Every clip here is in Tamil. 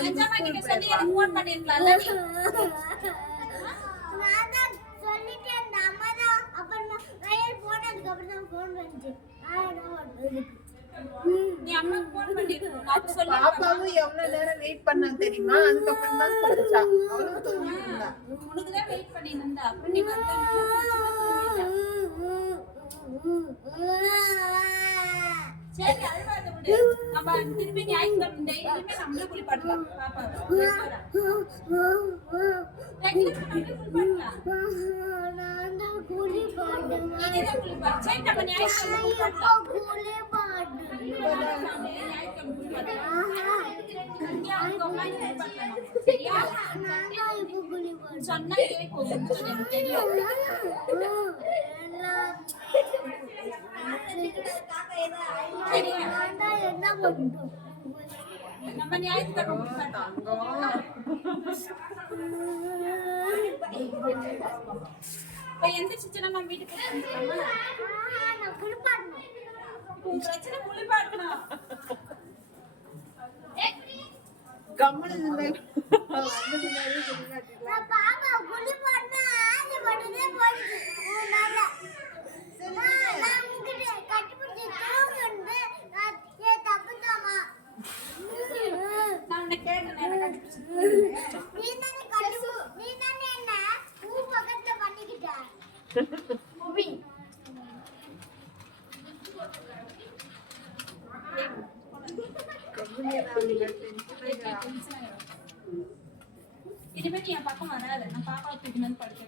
நிஜமா கிட்ட சொல்லி எனக்கு ஃபோன் பண்ணிருக்கலாம்ல நீ? நான் தான் சொல்லிட்டேன் அந்த அம்மா தான் அப்புறமா ரயில் போனதுக்கு அப்புறம் தான் ஃபோன் வந்துச்சு நான் என்ன பண்றது நீ அம்மாக்கு ஃபோன் பண்ணிருக்கணும். நான் சொல்லி பாப்பாவும் எவ்வளவு நேரம் வெயிட் பண்ணா தெரியுமா? அதுக்கப்புறம் தான் சொல்லிச்சா. அவளும் தூங்கிட்டு இருந்தா. உனக்கு தான் வெயிட் பண்ணி இருந்தா அப்புறம் நீ வந்து அழுவாத நம்ம திருப்பி ஞாயிற்றுக்கிழமை டெய்லியுமே நம்மளே குளிப்பாட்டலாம் சொன்னா தெரியும் நம்ம இப்ப எந்திரிச்சு நம்ம வீட்டுக்கு பிரச்சனை குளிப்பாட்டணும் கம்மனு பாப்பா குளிப்பாடினா போயிடுச்சு மூணு நாள்ல. நான் நான் உங்ககிட்ட கட்டிப்பிடிச்சு தூங்குனது நான் ஏன் தப்புதாம்மா? நான் உன்னை கேட்டேன் எனக்கு கண்டுபிடிச்சு. நீ தானே கட்டி- நீ தானே என்ன ஊ பக்கத்துல பண்ணிக்கிட்ட. இனிமே நீ என் பக்கம் வராது. நான் பாப்பாவை தூக்கிட்டு வந்து படுக்க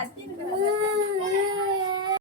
Castillo.